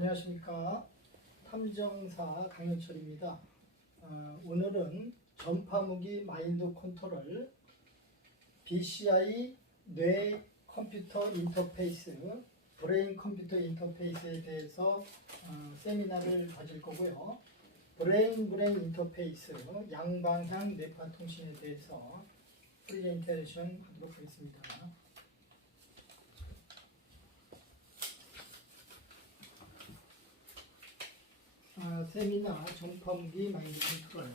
안녕하십니까. 탐정사 강현철입니다. 오늘은 전파무기 마인드 컨트롤 BCI 뇌 컴퓨터 인터페이스 브레인 컴퓨터 인터페이스에 대해서 세미나를 가질 거고요. 브레인 인터페이스 양방향 뇌파 통신에 대해서 프레젠테이션 하도록 하겠습니다. 세미나 전파무기 마인드 컨트롤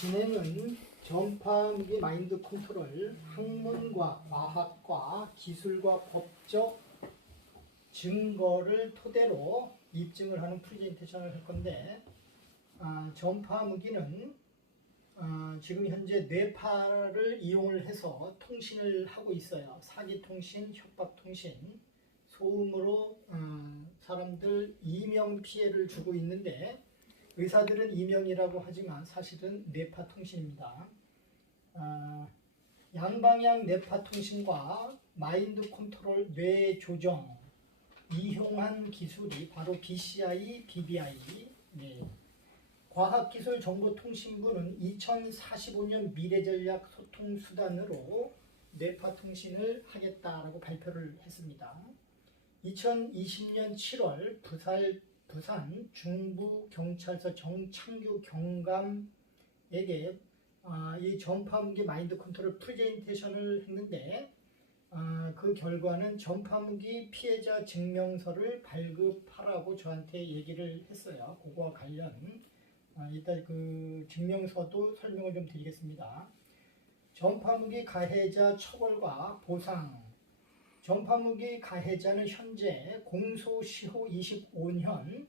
진행은 전파무기 마인드 컨트롤 학문과 과학과 기술과 법적 증거를 토대로 입증을 하는 프레젠테이션을 할 건데 전파무기는 지금 현재 뇌파를 이용을 해서 통신을 하고 있어요. 사기통신, 협박통신, 소음으로 사람들 이명 피해를 주고 있는데 의사들은 이명이라고 하지만 사실은 뇌파 통신입니다. 양방향 뇌파 통신과 마인드 컨트롤 뇌 조정 이용한 기술이 바로 BCI, BBI. 과학기술정보통신부는 2045년 미래전략 소통수단으로 뇌파 통신을 하겠다라고 발표를 했습니다. 2020년 7월 부산 중부경찰서 정창규 경감에게 이 전파무기 마인드 컨트롤 프레젠테이션을 했는데 그 결과는 전파무기 피해자 증명서를 발급하라고 저한테 얘기를 했어요. 그거와 관련 이따 그 증명서도 설명을 좀 드리겠습니다. 전파무기 가해자 처벌과 보상. 전파무기 가해자는 현재 공소시효 25년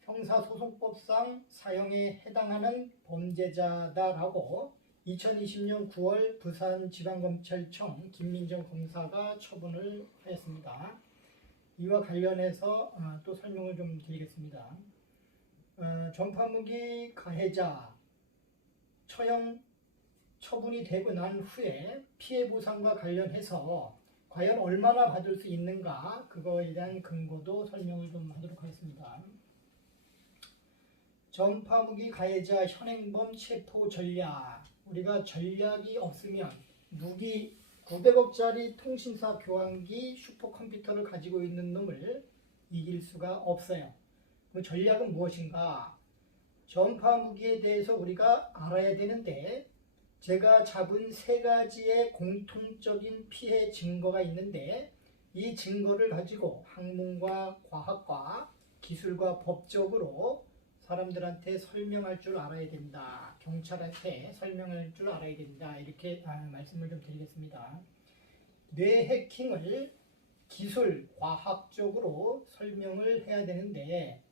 형사소송법상 사형에 해당하는 범죄자다라고 2020년 9월 부산지방검찰청 김민정 검사가 처분을 하였습니다. 이와 관련해서 또 설명을 좀 드리겠습니다. 전파무기 가해자 처분이 되고 난 후에 피해 보상과 관련해서 과연 얼마나 받을 수 있는가 그거에 대한 근거도 설명을 좀 하도록 하겠습니다. 전파무기 가해자 현행범 체포 전략. 우리가 전략이 없으면 무기 900억짜리 통신사 교환기 슈퍼컴퓨터를 가지고 있는 놈을 이길 수가 없어요. 그 전략은 무엇인가? 전파무기에 대해서 우리가 알아야 되는데 제가 잡은 세 가지의 공통적인 피해 증거가 있는데 이 증거를 가지고 학문과 과학과 기술과 법적으로 사람들한테 설명할 줄 알아야 된다. 경찰한테 설명할 줄 알아야 된다. 이렇게 말씀을 좀 드리겠습니다. 뇌 해킹을 기술, 과학적으로 설명을 해야 되는데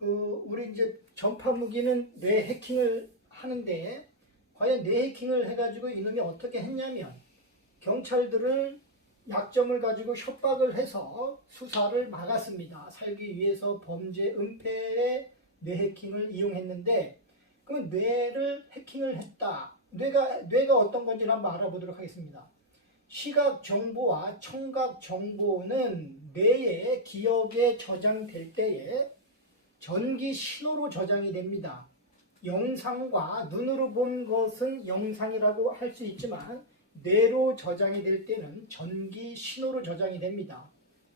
우리 이제 전파무기는 뇌 해킹을 하는데 과연 뇌 해킹을 해가지고 이놈이 어떻게 했냐면 경찰들을 약점을 가지고 협박을 해서 수사를 막았습니다. 살기 위해서 범죄 은폐에 뇌 해킹을 이용했는데 그럼 뇌를 해킹을 했다. 뇌가 어떤 건지 한번 알아보도록 하겠습니다. 시각 정보와 청각 정보는 뇌의 기억에 저장될 때에 전기 신호로 저장이 됩니다. 영상과 눈으로 본 것은 영상이라고 할 수 있지만 뇌로 저장이 될 때는 전기 신호로 저장이 됩니다.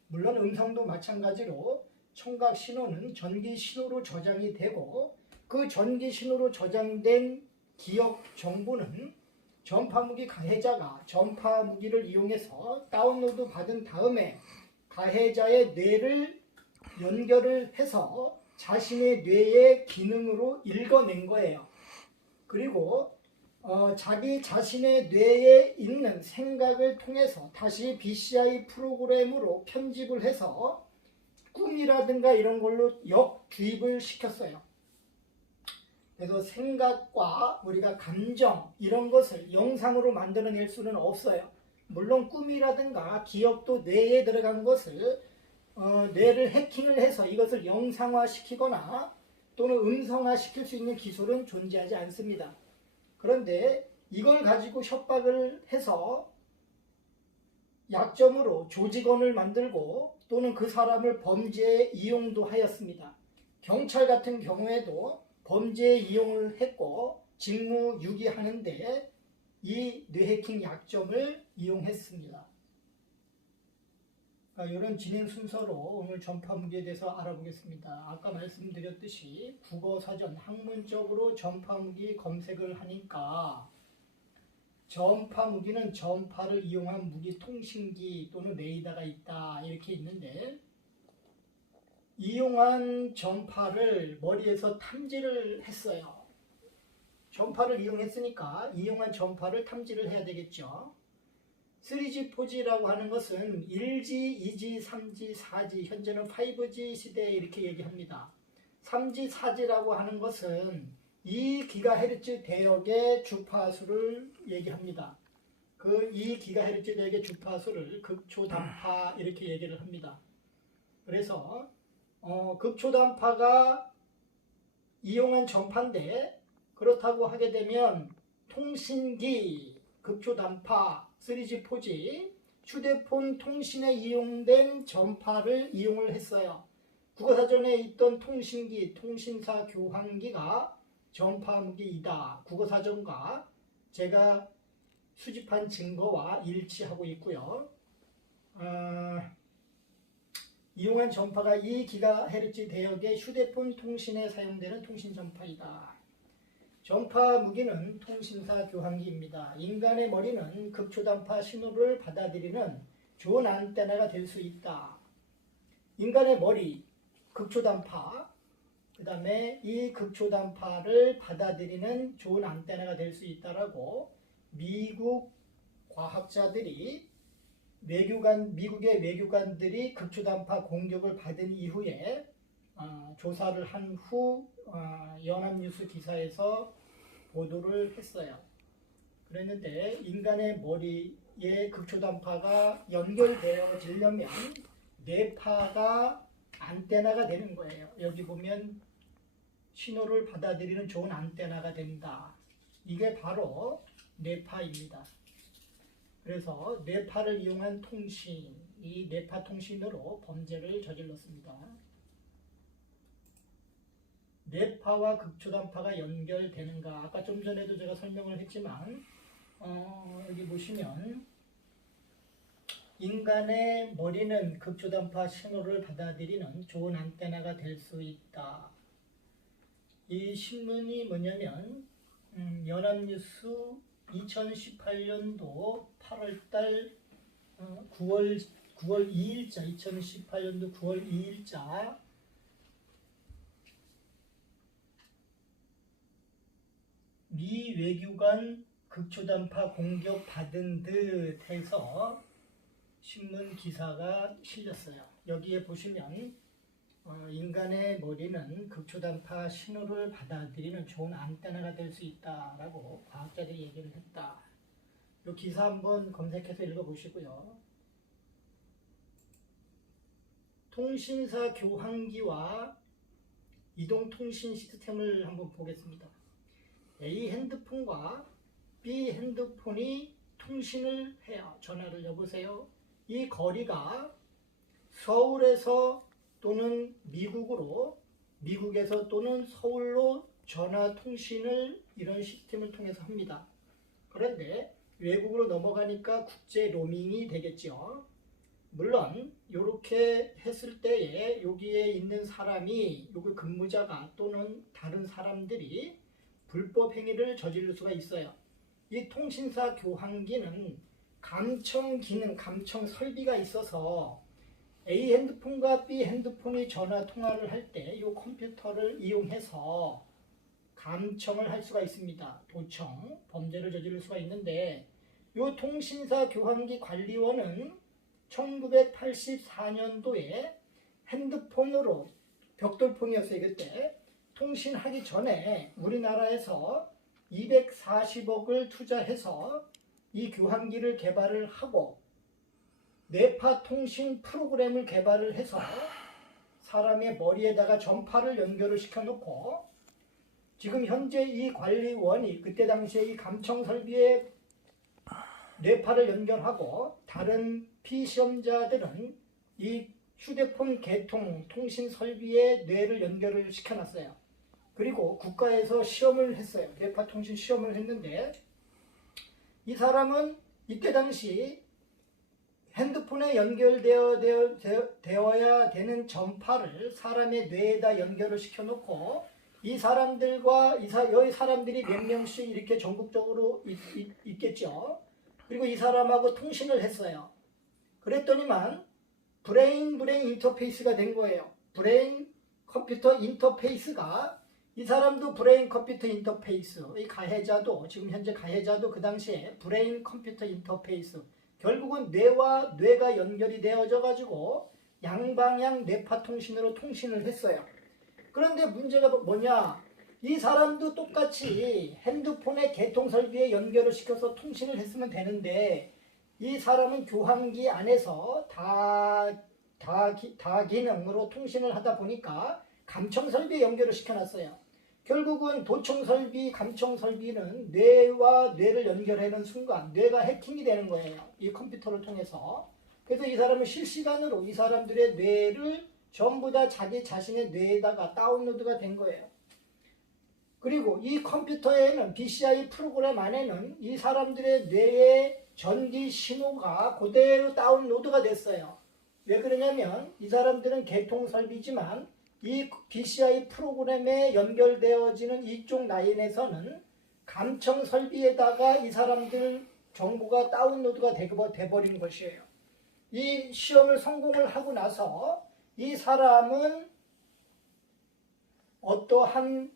물론 음성도 마찬가지로 청각 신호는 전기 신호로 저장이 되고 그 전기 신호로 저장된 기억 정보는 전파무기 가해자가 전파무기를 이용해서 다운로드 받은 다음에 가해자의 뇌를 연결을 해서 자신의 뇌의 기능으로 읽어낸 거예요. 그리고 자신의 뇌에 있는 생각을 통해서 다시 BCI 프로그램으로 편집을 해서 꿈이라든가 이런 걸로 역주입을 시켰어요. 그래서 생각과 우리가 감정 이런 것을 영상으로 만들어낼 수는 없어요. 물론 꿈이라든가 기억도 뇌에 들어간 것을 뇌를 해킹을 해서 이것을 영상화시키거나 또는 음성화시킬 수 있는 기술은 존재하지 않습니다. 그런데 이걸 가지고 협박을 해서 약점으로 조직원을 만들고 또는 그 사람을 범죄에 이용도 하였습니다. 경찰 같은 경우에도 범죄에 이용을 했고 직무유기하는데 이 뇌해킹 약점을 이용했습니다. 이런 진행 순서로 오늘 전파무기에 대해서 알아보겠습니다. 아까 말씀드렸듯이 국어사전 학문적으로 전파무기 검색을 하니까 전파무기는 전파를 이용한 무기 통신기 또는 레이더가 있다 이렇게 있는데 이용한 전파를 머리에서 탐지를 했어요. 전파를 이용했으니까 이용한 전파를 탐지를 해야 되겠죠. 3G, 4G라고 하는 것은 1G, 2G, 3G, 4G, 현재는 5G 시대에 이렇게 얘기합니다. 3G, 4G라고 하는 것은 2GHz 대역의 주파수를 얘기합니다. 그 2GHz 대역의 주파수를 극초단파 이렇게 얘기를 합니다. 그래서 극초단파가 이용한 전파인데 그렇다고 하게 되면 통신기, 극초단파, 3G, 4G, 휴대폰 통신에 이용된 전파를 이용을 했어요. 국어사전에 있던 통신기, 통신사 교환기가 전파무기이다. 국어사전과 제가 수집한 증거와 일치하고 있고요. 이용한 전파가 2GHz 대역의 휴대폰 통신에 사용되는 통신전파이다. 전파 무기는 통신사 교환기입니다. 인간의 머리는 극초단파 신호를 받아들이는 좋은 안테나가 될 수 있다. 인간의 머리, 극초단파, 그 다음에 이 극초단파를 받아들이는 좋은 안테나가 될 수 있다라고 미국 과학자들이 미국의 외교관들이 극초단파 공격을 받은 이후에 조사를 한 후 연합뉴스 기사에서 보도를 했어요. 그랬는데 인간의 머리에 극초단파가 연결되어지려면 뇌파가 안테나가 되는 거예요. 여기 보면 신호를 받아들이는 좋은 안테나가 된다. 이게 바로 뇌파입니다. 그래서 뇌파를 이용한 통신, 이 뇌파 통신으로 범죄를 저질렀습니다. 뇌파와 극초단파가 연결되는가? 아까 좀 전에도 제가 설명을 했지만 여기 보시면 인간의 머리는 극초단파 신호를 받아들이는 좋은 안테나가 될 수 있다. 이 신문이 뭐냐면 연합뉴스 2018년도 8월달 9월 2일자 2018년도 9월 2일자 미 외교관 극초단파 공격 받은 듯 해서 신문 기사가 실렸어요. 여기에 보시면 인간의 머리는 극초단파 신호를 받아들이는 좋은 안테나가 될 수 있다라고 과학자들이 얘기를 했다. 이 기사 한번 검색해서 읽어보시고요. 통신사 교환기와 이동통신 시스템을 한번 보겠습니다. A 핸드폰과 B 핸드폰이 통신을 해요. 전화를 여보세요. 이 거리가 서울에서 또는 미국에서 또는 서울로 전화 통신을 이런 시스템을 통해서 합니다. 그런데 외국으로 넘어가니까 국제 로밍이 되겠죠. 물론 이렇게 했을 때에 여기에 있는 사람이 여기 근무자가 또는 다른 사람들이 불법 행위를 저지를 수가 있어요. 이 통신사 교환기는 감청 기능, 감청 설비가 있어서 A 핸드폰과 B 핸드폰이 전화 통화를 할 때 이 컴퓨터를 이용해서 감청을 할 수가 있습니다. 도청, 범죄를 저지를 수가 있는데 이 통신사 교환기 관리원은 1984년도에 핸드폰으로 벽돌폰이었어요. 그때 통신하기 전에 우리나라에서 240억을 투자해서 이 교환기를 개발을 하고 뇌파 통신 프로그램을 개발을 해서 사람의 머리에다가 전파를 연결을 시켜놓고 지금 현재 이 관리원이 그때 당시에 이 감청 설비에 뇌파를 연결하고 다른 피시험자들은 이 휴대폰 개통 통신 설비에 뇌를 연결을 시켜놨어요. 그리고 국가에서 시험을 했어요. 뇌파 통신 시험을 했는데 이 사람은 이때 당시 핸드폰에 연결되어야 되는 전파를 사람의 뇌에다 연결을 시켜놓고 이 사람들과 여기 사람들이 몇 명씩 이렇게 전국적으로 있겠죠. 그리고 이 사람하고 통신을 했어요. 그랬더니만 브레인 인터페이스가 된 거예요. 브레인 컴퓨터 인터페이스가 이 사람도 브레인 컴퓨터 인터페이스, 이 가해자도 지금 현재 가해자도 그 당시에 브레인 컴퓨터 인터페이스, 결국은 뇌와 뇌가 연결이 되어져 가지고 양방향 뇌파 통신으로 통신을 했어요. 그런데 문제가 뭐냐? 이 사람도 똑같이 핸드폰의 개통 설비에 연결을 시켜서 통신을 했으면 되는데 이 사람은 교환기 안에서 다기능으로 통신을 하다 보니까 감청 설비에 연결을 시켜놨어요. 결국은 도청 설비, 감청 설비는 뇌와 뇌를 연결하는 순간 뇌가 해킹이 되는 거예요. 이 컴퓨터를 통해서. 그래서 이 사람은 실시간으로 이 사람들의 뇌를 전부 다 자기 자신의 뇌에다가 다운로드가 된 거예요. 그리고 이 컴퓨터에는 BCI 프로그램 안에는 이 사람들의 뇌의 전기 신호가 그대로 다운로드가 됐어요. 왜 그러냐면 이 사람들은 개통 설비지만 이 BCI 프로그램에 연결되어지는 이쪽 라인에서는 감청 설비에다가 이 사람들 정보가 다운로드가 돼버린 것이에요. 이 시험을 성공을 하고 나서 이 사람은 어떠한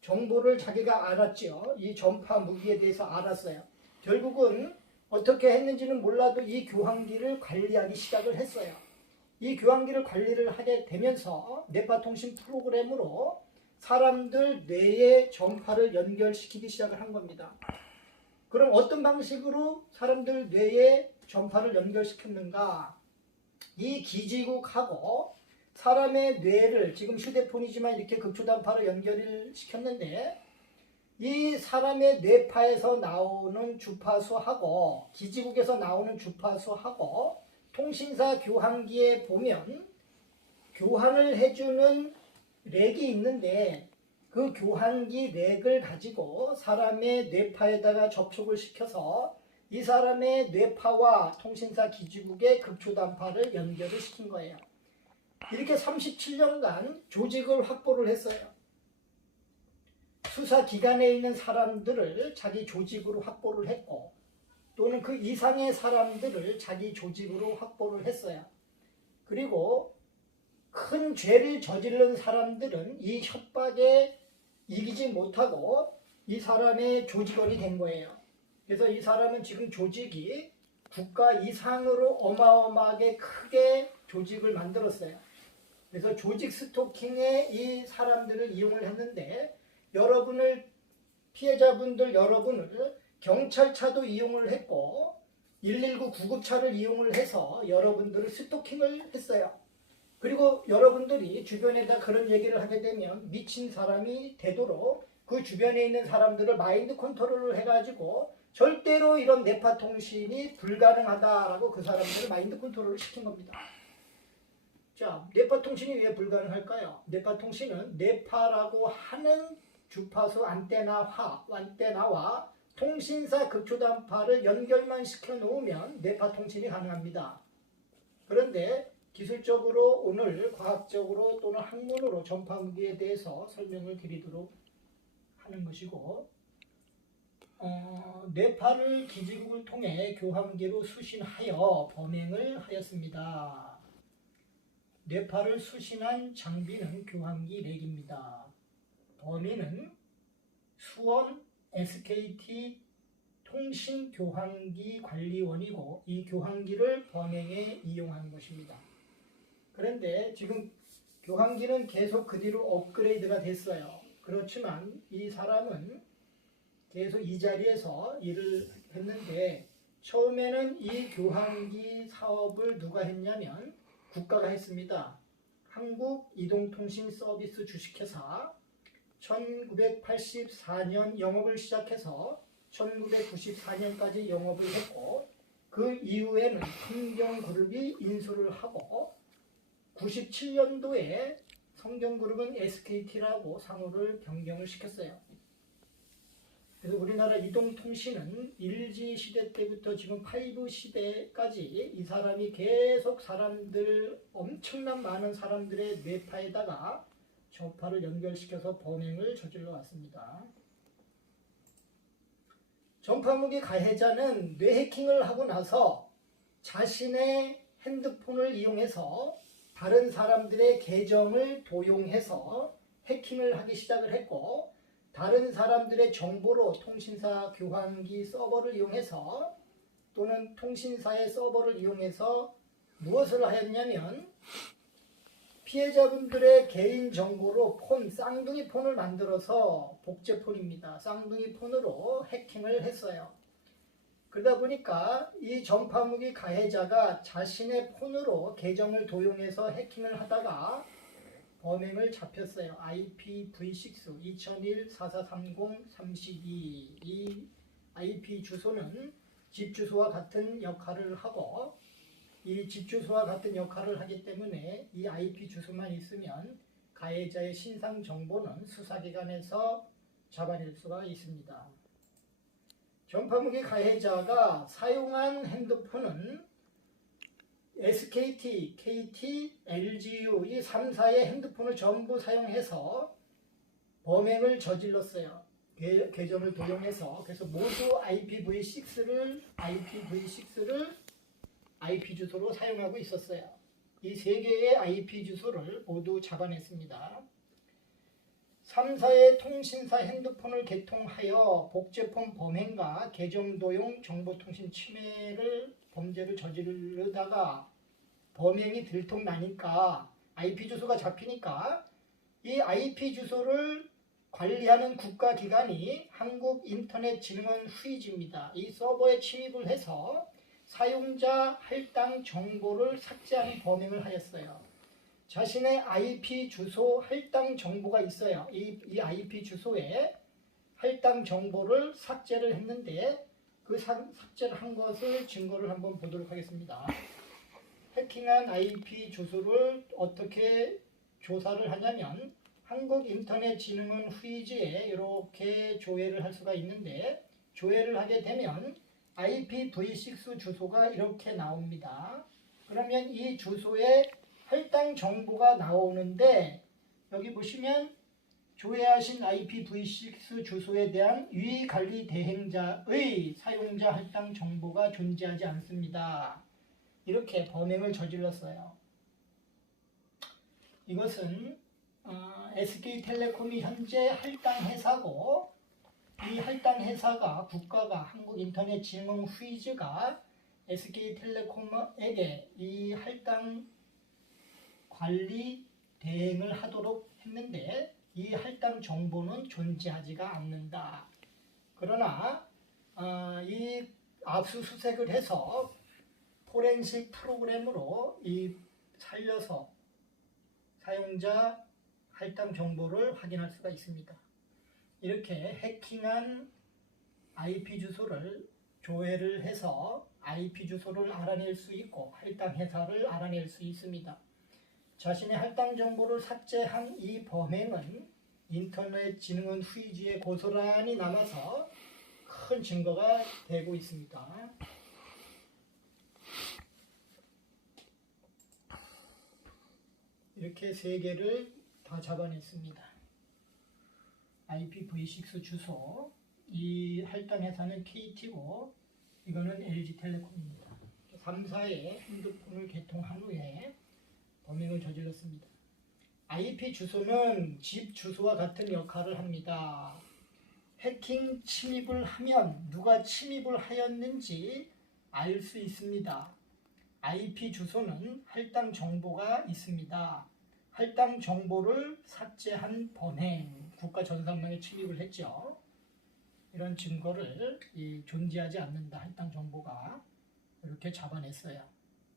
정보를 자기가 알았죠. 이 전파 무기에 대해서 알았어요. 결국은 어떻게 했는지는 몰라도 이 교환기를 관리하기 시작을 했어요. 이 교환기를 관리를 하게 되면서 뇌파통신 프로그램으로 사람들 뇌에 전파를 연결시키기 시작을 한 겁니다. 그럼 어떤 방식으로 사람들 뇌에 전파를 연결시켰는가? 이 기지국하고 사람의 뇌를 지금 휴대폰이지만 이렇게 극초단파로 연결을 시켰는데 이 사람의 뇌파에서 나오는 주파수하고 기지국에서 나오는 주파수하고 통신사 교환기에 보면 교환을 해주는 렉이 있는데 그 교환기 렉을 가지고 사람의 뇌파에다가 접촉을 시켜서 이 사람의 뇌파와 통신사 기지국의 극초단파를 연결을 시킨 거예요. 이렇게 37년간 조직을 확보를 했어요. 수사기관에 있는 사람들을 자기 조직으로 확보를 했고 또는 그 이상의 사람들을 자기 조직으로 확보를 했어요. 그리고 큰 죄를 저지른 사람들은 이 협박에 이기지 못하고 이 사람의 조직원이 된 거예요. 그래서 이 사람은 지금 조직이 국가 이상으로 어마어마하게 크게 조직을 만들었어요. 그래서 조직 스토킹에 이 사람들을 이용을 했는데 피해자분들 여러분을 경찰차도 이용을 했고 119 구급차를 이용을 해서 여러분들을 스토킹을 했어요. 그리고 여러분들이 주변에다 그런 얘기를 하게 되면 미친 사람이 되도록 그 주변에 있는 사람들을 마인드 컨트롤을 해가지고 절대로 이런 뇌파 통신이 불가능하다라고 그 사람들을 마인드 컨트롤을 시킨 겁니다. 자, 뇌파 통신이 왜 불가능할까요? 뇌파 통신은 뇌파라고 하는 주파수 안테나와 통신사 극초단파를 연결만 시켜 놓으면 뇌파 통신이 가능합니다. 그런데 기술적으로 오늘 과학적으로 또는 학문으로 전파 무기에 대해서 설명을 드리도록 하는 것이고 뇌파를 기지국을 통해 교환기로 수신하여 범행을 하였습니다. 뇌파를 수신한 장비는 교환기 렉입니다. 범인은 수원 SKT 통신교환기 관리원이고 이 교환기를 범행에 이용한 것입니다. 그런데 지금 교환기는 계속 그 뒤로 업그레이드가 됐어요. 그렇지만 이 사람은 계속 이 자리에서 일을 했는데 처음에는 이 교환기 사업을 누가 했냐면 국가가 했습니다. 한국이동통신서비스 주식회사 1984년 영업을 시작해서 1994년까지 영업을 했고 그 이후에는 성경그룹이 인수를 하고 97년도에 성경그룹은 SKT라고 상호를 변경을 시켰어요. 그래서 우리나라 이동통신은 1G 시대 때부터 지금 5 시대까지 이 사람이 계속 엄청난 많은 사람들의 뇌파에다가 저파를 연결시켜서 범행을 저질러 왔습니다. 전파무기 가해자는 뇌해킹을 하고 나서 자신의 핸드폰을 이용해서 다른 사람들의 계정을 도용해서 해킹을 하기 시작을 했고, 다른 사람들의 정보로 통신사 교환기 서버를 이용해서 또는 통신사의 서버를 이용해서 무엇을 하였냐면 피해자분들의 개인 정보로 쌍둥이 폰을 만들어서 복제폰입니다. 쌍둥이 폰으로 해킹을 했어요. 그러다 보니까 이 전파무기 가해자가 자신의 폰으로 계정을 도용해서 해킹을 하다가 범행을 잡혔어요. IPv6 2001-4430-32 이 IP 주소는 집 주소와 같은 역할을 하고, 이 집 주소와 같은 역할을 하기 때문에 이 IP 주소만 있으면 가해자의 신상 정보는 수사기관에서 잡아낼 수가 있습니다. 전파무기 가해자가 사용한 핸드폰은 SKT, KT, LGU 이 3사의 핸드폰을 전부 사용해서 범행을 저질렀어요. 계정을 도용해서. 그래서 모두 IPv6를 IP 주소로 사용하고 있었어요. 이 세 개의 IP 주소를 모두 잡아냈습니다. 3사의 통신사 핸드폰을 개통하여 복제폰 범행과 계정 도용 정보통신 범죄를 저지르다가 범행이 들통나니까 IP 주소가 잡히니까 이 IP 주소를 관리하는 국가기관이 한국인터넷진흥원 후이지입니다. 이 서버에 침입을 해서 사용자 할당 정보를 삭제하는 범행을 하였어요. 자신의 IP 주소 할당 정보가 있어요. 이 IP 주소에 할당 정보를 삭제를 했는데 그 삭제를 한 것을 증거를 한번 보도록 하겠습니다. 해킹한 IP 주소를 어떻게 조사를 하냐면 한국인터넷진흥원 후이지에 이렇게 조회를 할 수가 있는데, 조회를 하게 되면 IPv6 주소가 이렇게 나옵니다. 그러면 이 주소에 할당 정보가 나오는데, 여기 보시면 조회하신 IPv6 주소에 대한 유의관리 대행자의 사용자 할당 정보가 존재하지 않습니다. 이렇게 범행을 저질렀어요. 이것은 SK텔레콤이 현재 할당 회사고, 이 할당 회사가 국가가 한국인터넷진흥원 후이즈가 SK텔레콤에게 이 할당 관리 대행을 하도록 했는데 이 할당 정보는 존재하지가 않는다. 그러나 이 압수수색을 해서 포렌식 프로그램으로 살려서 사용자 할당 정보를 확인할 수가 있습니다. 이렇게 해킹한 IP 주소를 조회를 해서 IP 주소를 알아낼 수 있고 할당 회사를 알아낼 수 있습니다. 자신의 할당 정보를 삭제한 이 범행은 인터넷진흥원 후이지에 고스란히 남아서 큰 증거가 되고 있습니다. 이렇게 세 개를 다 잡아냈습니다. IPv6 주소, 이 할당 회사는 KT고 이거는 LG텔레콤입니다. 3사의 핸드폰을 개통한 후에 범행을 저질렀습니다. IP 주소는 집 주소와 같은 역할을 합니다. 해킹 침입을 하면 누가 침입을 하였는지 알 수 있습니다. IP 주소는 할당 정보가 있습니다. 할당 정보를 삭제한 범행, 국가 전산망에 침입을 했죠. 이런 증거를 존재하지 않는다. 할당 정보가 이렇게 잡아냈어요.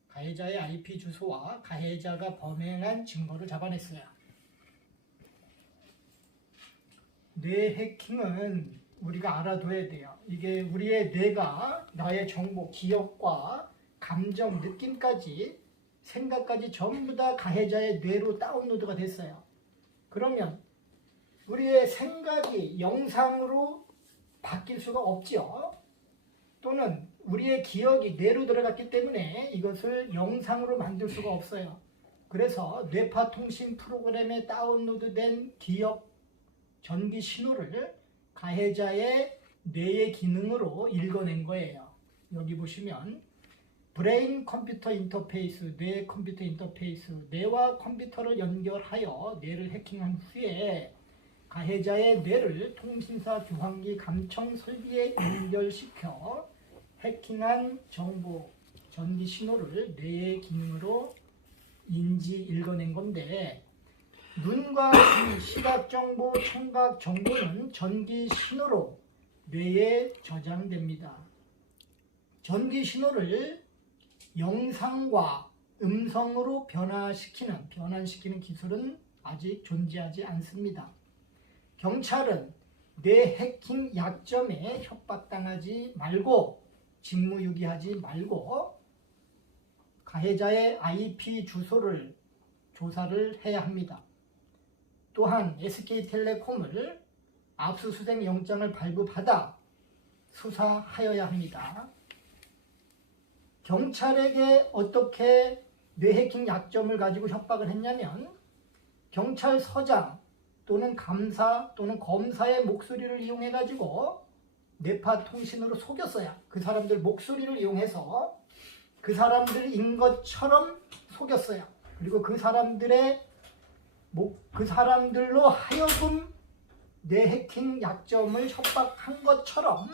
가해자의 IP 주소와 가해자가 범행한 증거를 잡아냈어요. 뇌 해킹은 우리가 알아둬야 돼요. 이게 우리의 뇌가 나의 정보, 기억과 감정, 느낌까지 생각까지 전부 다 가해자의 뇌로 다운로드가 됐어요. 그러면 우리의 생각이 영상으로 바뀔 수가 없지요. 또는 우리의 기억이 뇌로 들어갔기 때문에 이것을 영상으로 만들 수가 없어요. 그래서 뇌파통신 프로그램에 다운로드된 기억 전기 신호를 가해자의 뇌의 기능으로 읽어낸 거예요. 여기 보시면 브레인 컴퓨터 인터페이스, 뇌 컴퓨터 인터페이스, 뇌와 컴퓨터를 연결하여 뇌를 해킹한 후에 가해자의 뇌를 통신사 교환기 감청 설비에 연결시켜 해킹한 정보, 전기 신호를 뇌의 기능으로 인지 읽어낸 건데, 눈과 귀, 시각 정보, 청각 정보는 전기 신호로 뇌에 저장됩니다. 전기 신호를 영상과 음성으로 변환시키는 기술은 아직 존재하지 않습니다. 경찰은 뇌 해킹 약점에 협박당하지 말고 직무유기하지 말고 가해자의 IP 주소를 조사를 해야 합니다. 또한 SK텔레콤을 압수수색 영장을 발부받아 수사하여야 합니다. 경찰에게 어떻게 뇌해킹 약점을 가지고 협박을 했냐면 경찰서장 또는 감사 또는 검사의 목소리를 이용해 가지고 뇌파통신으로 속였어요. 그 사람들 목소리를 이용해서 그 사람들인 것처럼 속였어요. 그리고 그 사람들로 하여금 뇌해킹 약점을 협박한 것처럼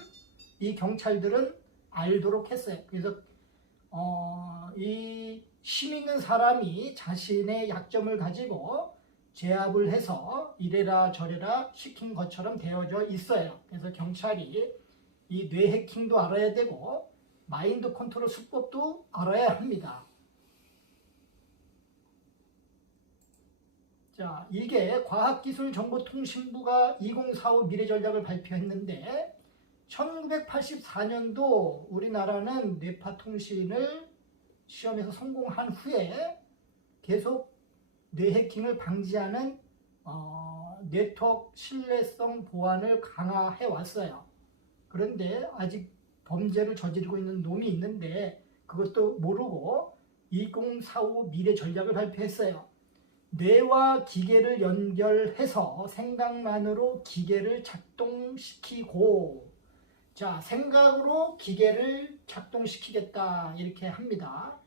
이 경찰들은 알도록 했어요. 그래서 이 힘 있는 사람이 자신의 약점을 가지고 제압을 해서 이래라 저래라 시킨 것처럼 되어져 있어요. 그래서 경찰이 이 뇌 해킹도 알아야 되고 마인드 컨트롤 수법도 알아야 합니다. 자, 이게 과학기술정보통신부가 2045 미래전략을 발표했는데 1984년도 우리나라는 뇌파통신을 시험에서 성공한 후에 계속 뇌해킹을 방지하는 네트워크 신뢰성 보안을 강화해 왔어요. 그런데 아직 범죄를 저지르고 있는 놈이 있는데 그것도 모르고 2045 미래 전략을 발표했어요. 뇌와 기계를 연결해서 생각만으로 기계를 작동시키고, 자, 생각으로 기계를 작동시키겠다 이렇게 합니다.